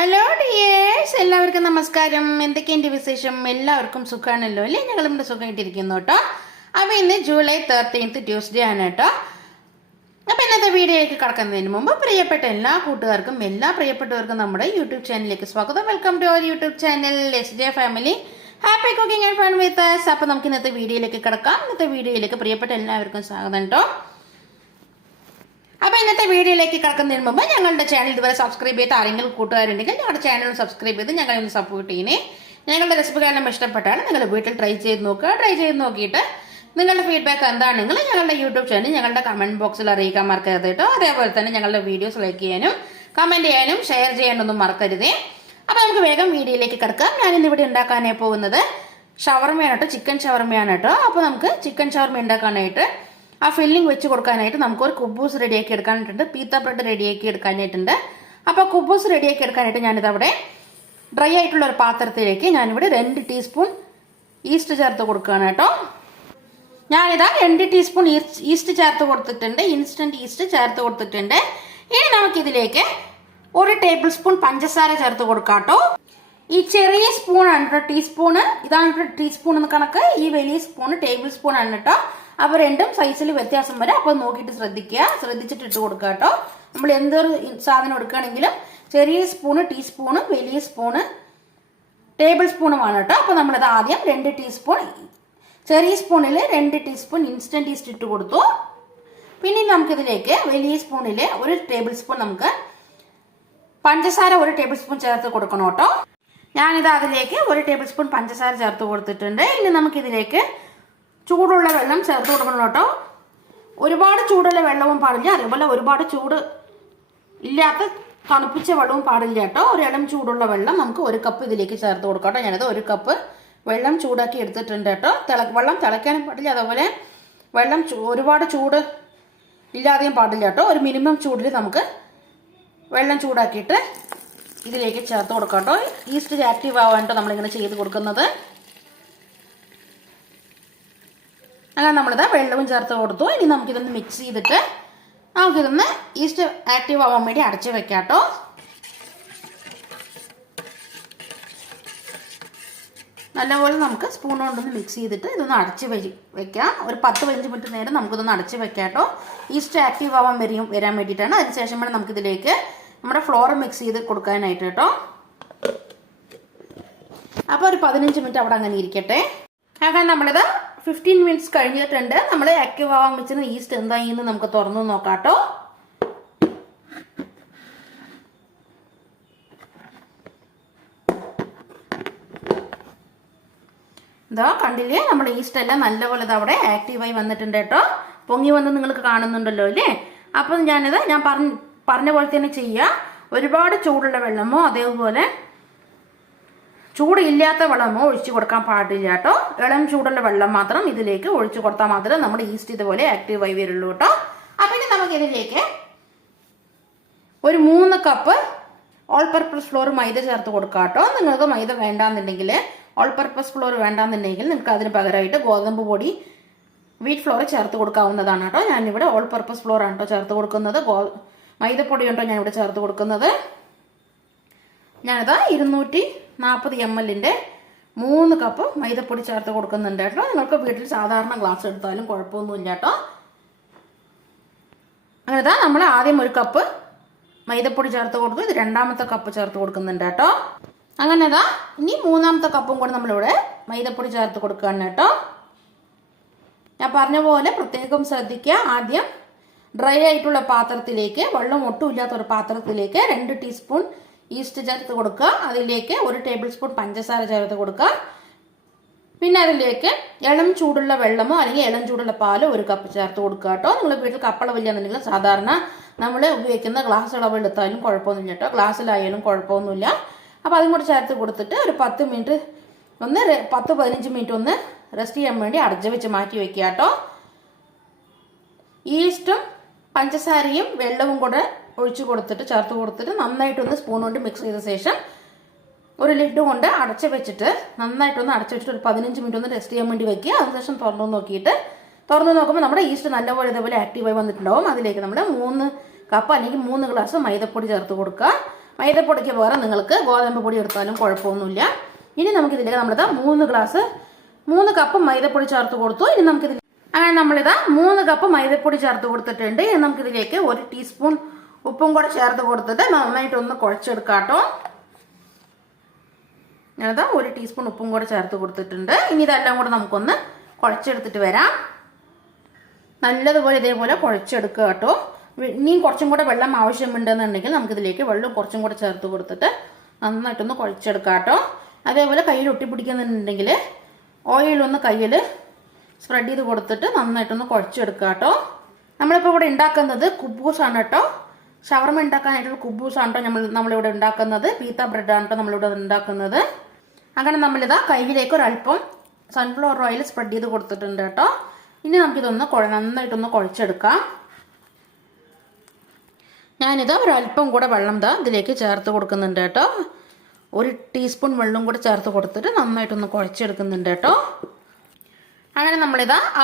Hello dears, എല്ലാവർക്കും നമസ്കാരം. എന്തൊക്കെയുണ്ട് വിശേഷം? എല്ലാവർക്കും സുഖമാണല്ലോ അല്ലേ? ഞങ്ങളും ഇവിടെ സുഖമായിട്ടിരിക്കുന്നു കേട്ടോ. അപ്പോൾ ഇന്ന് ജൂലൈ 13 ട്യൂസ്ഡേ ആണ് കേട്ടോ. അപ്പോൾ ഇന്നത്തെ വീഡിയോയിലേക്ക് കടക്കുന്നതിന് മുമ്പ് പ്രിയപ്പെട്ട എല്ലാ കൂട്ടുകാർക്കും എല്ലാ പ്രിയപ്പെട്ടവർക്കും നമ്മുടെ യൂട്യൂബ് ചാനലിലേക്ക് സ്വാഗതം. Welcome to our YouTube channel SJ family happy cooking and fun with us. അപ്പോൾ നമുക്ക് ഇന്നത്തെ വീഡിയോയിലേക്ക് കിടക്കാം. ഇന്നത്തെ വീഡിയോയിലേക്ക് പ്രിയപ്പെട്ട എല്ലാവർക്കും സ്വാഗതം കേട്ടോ. അപ്പോൾ ഇന്നത്തെ വീഡിയോയിലേക്ക് കിടക്കുന്നതിന് മുമ്പ് ഞങ്ങളുടെ ചാനൽ ഇതുവരെ സബ്സ്ക്രൈബ് ചെയ്ത് ആരെങ്കിലും കൂട്ടുകാരുണ്ടെങ്കിൽ ഞങ്ങളുടെ ചാനൽ സബ്സ്ക്രൈബ് ചെയ്ത് ഞങ്ങളെ ഒന്ന് സപ്പോർട്ട് ചെയ്യണേ. ഞങ്ങളുടെ റെസിപ്പികളെല്ലാം ഇഷ്ടപ്പെട്ടാണ് നിങ്ങൾ വീട്ടിൽ ട്രൈ ചെയ്ത് നോക്കുക. ട്രൈ ചെയ്ത് നോക്കിയിട്ട് നിങ്ങളുടെ ഫീഡ്ബാക്ക് എന്താണെങ്കിൽ ഞങ്ങളുടെ യൂട്യൂബ് ചാനൽ ഞങ്ങളുടെ കമൻറ്റ് ബോക്സിൽ അറിയിക്കാൻ മറക്കരുത് കേട്ടോ. അതേപോലെ തന്നെ ഞങ്ങളുടെ വീഡിയോസ് ലൈക്ക് ചെയ്യാനും കമൻറ്റ് ചെയ്യാനും ഷെയർ ചെയ്യാനൊന്നും മറക്കരുതേ. അപ്പോൾ നമുക്ക് വേഗം വീഡിയോയിലേക്ക് കിടക്കാം. ഞാനിന്നിവിടെ ഉണ്ടാക്കാനായി പോകുന്നത് ഷവർമയാണ് കേട്ടോ, ചിക്കൻ ഷവർമയാണ് കേട്ടോ. അപ്പോൾ നമുക്ക് ചിക്കൻ ഷവർമ ഉണ്ടാക്കാനായിട്ട് ആ ഫില്ലിംഗ് വെച്ച് കൊടുക്കാനായിട്ട് നമുക്കൊരു കുബൂസ് റെഡിയാക്കി എടുക്കാനായിട്ടുണ്ട്, പീത്ത ബ്രെഡ് റെഡിയാക്കി എടുക്കാനായിട്ടുണ്ട്. അപ്പോൾ കുബൂസ് റെഡിയാക്കി എടുക്കാനായിട്ട് ഞാനിതവിടെ ഡ്രൈ ആയിട്ടുള്ള ഒരു പാത്രത്തിലേക്ക് ഞാനിവിടെ 2 ടീസ്പൂൺ ഈസ്റ്റ് ചേർത്ത് കൊടുക്കുകയാണ് കേട്ടോ. ഞാനിതാ 2 ടീസ്പൂൺ ഈസ്റ്റ് ചേർത്ത് കൊടുത്തിട്ടുണ്ട്, ഇൻസ്റ്റൻറ്റ് ഈസ്റ്റ് ചേർത്ത് കൊടുത്തിട്ടുണ്ട്. ഇനി നമുക്കിതിലേക്ക് 1 ടേബിൾ സ്പൂൺ പഞ്ചസാര ചേർത്ത് കൊടുക്കാം കേട്ടോ. ഈ ചെറിയ സ്പൂണാണ് കേട്ടോ ടീസ്പൂണ്, ഇതാണ് ടീസ്പൂൺ എന്ന് കണക്ക്. ഈ വലിയ സ്പൂണ് ടേബിൾ സ്പൂൺ ആണ് കേട്ടോ. അപ്പോൾ രണ്ടും സൈസിൽ വ്യത്യാസം വരെ. അപ്പോൾ നോക്കിയിട്ട് ശ്രദ്ധിച്ചിട്ട് ഇട്ട് കൊടുക്കുക കേട്ടോ. നമ്മൾ എന്തൊരു സാധനം എടുക്കുകയാണെങ്കിലും ചെറിയ സ്പൂണ് ടീസ്പൂണ്, വലിയ സ്പൂണ് ടേബിൾ സ്പൂണുമാണ് കേട്ടോ. അപ്പോൾ നമ്മളത് ആദ്യം 2 ടീസ്പൂൺ ചെറിയ സ്പൂണിൽ 2 ടീസ്പൂൺ ഇൻസ്റ്റൻറ്റ് ഈസ്റ്റ് ഇട്ട് കൊടുത്തു. പിന്നെ നമുക്കിതിലേക്ക് വലിയ സ്പൂണിൽ 1 ടേബിൾ സ്പൂൺ നമുക്ക് പഞ്ചസാര 1 ടേബിൾ സ്പൂൺ ചേർത്ത് കൊടുക്കണം കേട്ടോ. ഞാനിത് അതിലേക്ക് 1 ടേബിൾ സ്പൂൺ പഞ്ചസാര ചേർത്ത് കൊടുത്തിട്ടുണ്ട്. ഇനി നമുക്കിതിലേക്ക് ചൂടുള്ള വെള്ളം ചേർത്ത് കൊടുക്കണം കേട്ടോ. ഒരുപാട് ചൂടുള്ള വെള്ളവും പാടില്ല, അതേപോലെ ഒരുപാട് ചൂട് ഇല്ലാത്ത തണുപ്പിച്ച വെള്ളവും പാടില്ല കേട്ടോ. ഒരു ഇളം ചൂടുള്ള വെള്ളം നമുക്ക് 1 കപ്പ് ഇതിലേക്ക് ചേർത്ത് കൊടുക്കാം കേട്ടോ. ഞാനത് 1 കപ്പ് വെള്ളം ചൂടാക്കി എടുത്തിട്ടുണ്ട് കേട്ടോ. വെള്ളം തിളയ്ക്കാനും പാടില്ല, അതേപോലെ വെള്ളം ഒരുപാട് ചൂട് ഇല്ലാതെയും പാടില്ല കേട്ടോ. ഒരു മിനിമം ചൂടിൽ നമുക്ക് വെള്ളം ചൂടാക്കിയിട്ട് ഇതിലേക്ക് ചേർത്ത് കൊടുക്കാം കേട്ടോ. ഈസ്റ്റ് ആക്റ്റീവ് ആവാൻ നമ്മളിങ്ങനെ ചെയ്ത് കൊടുക്കുന്നത്. അങ്ങനെ നമ്മളിത് വെള്ളവും ചേർത്ത് കൊടുത്തു. ഇനി നമുക്കിതൊന്ന് മിക്സ് ചെയ്തിട്ട് നമുക്കിതൊന്ന് ഈസ്റ്റ് ആക്റ്റീവ് ആവാൻ വേണ്ടി അടച്ച് വെക്കാം കേട്ടോ. നല്ലപോലെ നമുക്ക് സ്പൂൺ കൊണ്ടൊന്ന് മിക്സ് ചെയ്തിട്ട് ഇതൊന്ന് അടച്ച് വെക്കാം. ഒരു 10-15 മിനിറ്റ് നേരം നമുക്കിതൊന്ന് അടച്ച് വെക്കാം കേട്ടോ. ഈസ്റ്റ് ആക്റ്റീവ് ആവാൻ വരാൻ വേണ്ടിയിട്ടാണ്. അതിനുശേഷം വേണം നമുക്കിതിലേക്ക് നമ്മുടെ ഫ്ലോർ മിക്സ് ചെയ്ത് കൊടുക്കാനായിട്ട് കേട്ടോ. അപ്പോൾ ഒരു 15 മിനിറ്റ് അവിടെ അങ്ങനെ ഇരിക്കട്ടെ. അങ്ങനെ നമ്മളിത് 15 മിനിറ്റ്സ് കഴിഞ്ഞിട്ടുണ്ട്. നമ്മൾ ആക്റ്റീവ് ആവാൻ വെച്ചിരുന്ന ഈസ്റ്റ് എന്തായിന്ന് നമുക്ക് തുറന്നു നോക്കാം കേട്ടോ. ഇതാ കണ്ടില്ലേ, നമ്മുടെ ഈസ്റ്റ് എല്ലാം നല്ലപോലെ ഇത് അവിടെ ആക്റ്റീവായി വന്നിട്ടുണ്ട് കേട്ടോ. പൊങ്ങി വന്ന് നിങ്ങൾക്ക് കാണുന്നുണ്ടല്ലോ അല്ലേ. അപ്പം ഞാൻ പറഞ്ഞ പോലെ തന്നെ ചെയ്യുക. ഒരുപാട് ചൂടുള്ള വെള്ളമോ അതേപോലെ ചൂടില്ലാത്ത വെള്ളമോ ഒഴിച്ചു കൊടുക്കാൻ പാടില്ല കേട്ടോ. ഇളം ചൂടുള്ള വെള്ളം മാത്രം ഇതിലേക്ക് ഒഴിച്ചു കൊടുത്താൽ മാത്രമേ നമ്മുടെ ഈസ്റ്റ് ഇതുപോലെ ആക്റ്റീവായി വരുള്ളൂ കേട്ടോ. അപ്പം ഇനി നമുക്കിതിലേക്ക് ഒരു 3 കപ്പ് ഓൾ പർപ്പസ് ഫ്ലോർ മൈദ ചേർത്ത് കൊടുക്കാം കേട്ടോ. നിങ്ങൾക്ക് മൈദ വേണ്ടാന്നുണ്ടെങ്കിൽ, ഓൾ പർപ്പസ് ഫ്ലോർ വേണ്ടാന്നുണ്ടെങ്കിൽ നിങ്ങൾക്ക് അതിന് പകരമായിട്ട് ഗോതമ്പ് പൊടി, വീറ്റ് ഫ്ലോർ ചേർത്ത് കൊടുക്കാവുന്നതാണ് കേട്ടോ. ഞാനിവിടെ ഓൾ പർപ്പസ് ഫ്ലോർ ആണ് കേട്ടോ ചേർത്ത് കൊടുക്കുന്നത്. മൈദപ്പൊടി ഉണ്ടോ ഞാനിവിടെ ചേർത്ത് കൊടുക്കുന്നത്. ഞാനിത് 240 ml 3 കപ്പ് മൈദപ്പൊടി ചേർത്ത് കൊടുക്കുന്നുണ്ട് കേട്ടോ. നിങ്ങൾക്ക് വീട്ടിൽ സാധാരണ ഗ്ലാസ് എടുത്താലും കുഴപ്പമൊന്നുമില്ല കേട്ടോ. അങ്ങനെ നമ്മൾ ആദ്യം 1 കപ്പ് മൈദപ്പൊടി ചേർത്ത് കൊടുത്തു. ഇത് 2ാമത്തെ കപ്പ് ചേർത്ത് കൊടുക്കുന്നുണ്ട് കേട്ടോ. അങ്ങനെ ഇനി 3ാമത്തെ കപ്പും കൂടെ നമ്മളിവിടെ മൈദപ്പൊടി ചേർത്ത് കൊടുക്കുകയാണ് കേട്ടോ. ഞാൻ പറഞ്ഞ പോലെ പ്രത്യേകം ശ്രദ്ധിക്കുക. ആദ്യം ഡ്രൈ ആയിട്ടുള്ള പാത്രത്തിലേക്ക്, വെള്ളം ഒട്ടും ഇല്ലാത്ത ഒരു പാത്രത്തിലേക്ക് 2 ടീസ്പൂൺ ഈസ്റ്റ് ചേർത്ത് കൊടുക്കുക. അതിലേക്ക് 1 ടേബിൾ സ്പൂൺ പഞ്ചസാര ചേർത്ത് കൊടുക്കുക. പിന്നെ അതിലേക്ക് ഇളം ചൂടുള്ള വെള്ളമോ അല്ലെങ്കിൽ ഇളം ചൂടുള്ള പാലോ 1 കപ്പ് ചേർത്ത് കൊടുക്കുക കേട്ടോ. നിങ്ങൾ വീട്ടിൽ കപ്പളവില്ലാന്നുണ്ടെങ്കിൽ സാധാരണ നമ്മൾ ഉപയോഗിക്കുന്ന ഗ്ലാസ് അളവ് എടുത്താലും കുഴപ്പമൊന്നുമില്ല കേട്ടോ. ഗ്ലാസ്സിലായാലും കുഴപ്പമൊന്നുമില്ല. അപ്പോൾ അതും കൂടി ചേർത്ത് കൊടുത്തിട്ട് ഒരു 10 മിനിറ്റ് 10-15 മിനിറ്റ് ഒന്ന് റെസ്റ്റ് ചെയ്യാൻ വേണ്ടി അടച്ച് വെച്ച് മാറ്റി വെക്കുക കേട്ടോ. ഈസ്റ്റും പഞ്ചസാരയും വെള്ളവും കൂടെ ഒഴിച്ചു കൊടുത്തിട്ട് ചേർത്ത് കൊടുത്തിട്ട് നന്നായിട്ടൊന്ന് സ്പൂൺ കൊണ്ട് മിക്സ് ചെയ്ത ശേഷം ഒരു ലിഡ് കൊണ്ട് അടച്ച് വെച്ചിട്ട് നന്നായിട്ടൊന്ന് അടച്ചു വെച്ചിട്ട് ഒരു 15 മിനിറ്റ് ഒന്ന് റെസ്റ്റ് ചെയ്യാൻ വേണ്ടി വെക്കുക. അതിനുശേഷം തുറന്നു നോക്കുമ്പോൾ നമ്മുടെ ഈസ്റ്റ് നല്ലപോലെ ഇതേപോലെ ആക്റ്റീവായി വന്നിട്ടുണ്ടാവും. അതിലേക്ക് നമ്മൾ 3 കപ്പ് അല്ലെങ്കിൽ 3 ഗ്ലാസ് മൈദപ്പൊടി ചേർത്ത് കൊടുക്കുക. മൈദപ്പൊടിക്ക് പകരം നിങ്ങൾക്ക് ഗോതമ്പ് പൊടി എടുത്താലും കുഴപ്പമൊന്നുമില്ല. ഇനി നമുക്കിതിലേക്ക് നമ്മളിതാ 3 കപ്പ് മൈദപ്പൊടി ചേർത്ത് കൊടുത്തു. ഇനി നമുക്കിതിൽ അങ്ങനെ നമ്മളിതാ 3 കപ്പ് മൈദപ്പൊടി ചേർത്ത് കൊടുത്തിട്ടുണ്ട്. ഇനി നമുക്കിതിലേക്ക് 1 ടീസ്പൂൺ ഉപ്പും കൂടെ ചേർത്ത് കൊടുത്തിട്ട് നന്നായിട്ടൊന്ന് കുഴച്ചെടുക്കാം കേട്ടോ. ഞാനിതാ 1 ടീസ്പൂൺ ഉപ്പും കൂടെ ചേർത്ത് കൊടുത്തിട്ടുണ്ട്. ഇനി ഇതെല്ലാം കൂടെ നമുക്കൊന്ന് കുഴച്ചെടുത്തിട്ട് വരാം. നല്ലതുപോലെ ഇതേപോലെ കുഴച്ചെടുക്കുക കേട്ടോ. ഇനിയും കുറച്ചും കൂടെ വെള്ളം ആവശ്യമുണ്ടെന്നുണ്ടെങ്കിൽ നമുക്കിതിലേക്ക് വെള്ളം കുറച്ചും കൂടെ ചേർത്ത് കൊടുത്തിട്ട് നന്നായിട്ടൊന്ന് കുഴച്ചെടുക്കാം കേട്ടോ. അതേപോലെ കയ്യിൽ ഒട്ടിപ്പിടിക്കുന്നുണ്ടെങ്കിൽ ഓയിലൊന്ന് കയ്യിൽ സ്പ്രെഡ് ചെയ്ത് കൊടുത്തിട്ട് നന്നായിട്ടൊന്ന് കുഴച്ചെടുക്കുക കേട്ടോ. നമ്മളിപ്പോൾ ഇവിടെ ഉണ്ടാക്കുന്നത് കുബൂസാണ് കേട്ടോ. ഷവർമ ഉണ്ടാക്കാനായിട്ടുള്ള കുബൂസാണ് കേട്ടോ നമ്മളിവിടെ ഉണ്ടാക്കുന്നത്. പീത്ത ബ്രെഡാണ് കേട്ടോ നമ്മളിവിടെ ഉണ്ടാക്കുന്നത്. അങ്ങനെ നമ്മളിതാ കയ്യിലേക്ക് ഒരല്പം സൺഫ്ലവർ ഓയിൽ സ്പ്രെഡ് ചെയ്ത് കൊടുത്തിട്ടുണ്ട് കേട്ടോ. ഇനി നമുക്കിതൊന്ന് നന്നായിട്ടൊന്ന് കുഴച്ചെടുക്കാം. ഞാനിതാ ഒരല്പം കൂടെ വെള്ളം ഇതിലേക്ക് ചേർത്ത് കൊടുക്കുന്നുണ്ട് കേട്ടോ. 1 ടീസ്പൂൺ വെള്ളം കൂടെ ചേർത്ത് കൊടുത്തിട്ട് നന്നായിട്ടൊന്ന് കുഴച്ചെടുക്കുന്നുണ്ട് കേട്ടോ. അങ്ങനെ നമ്മളിതാ ആ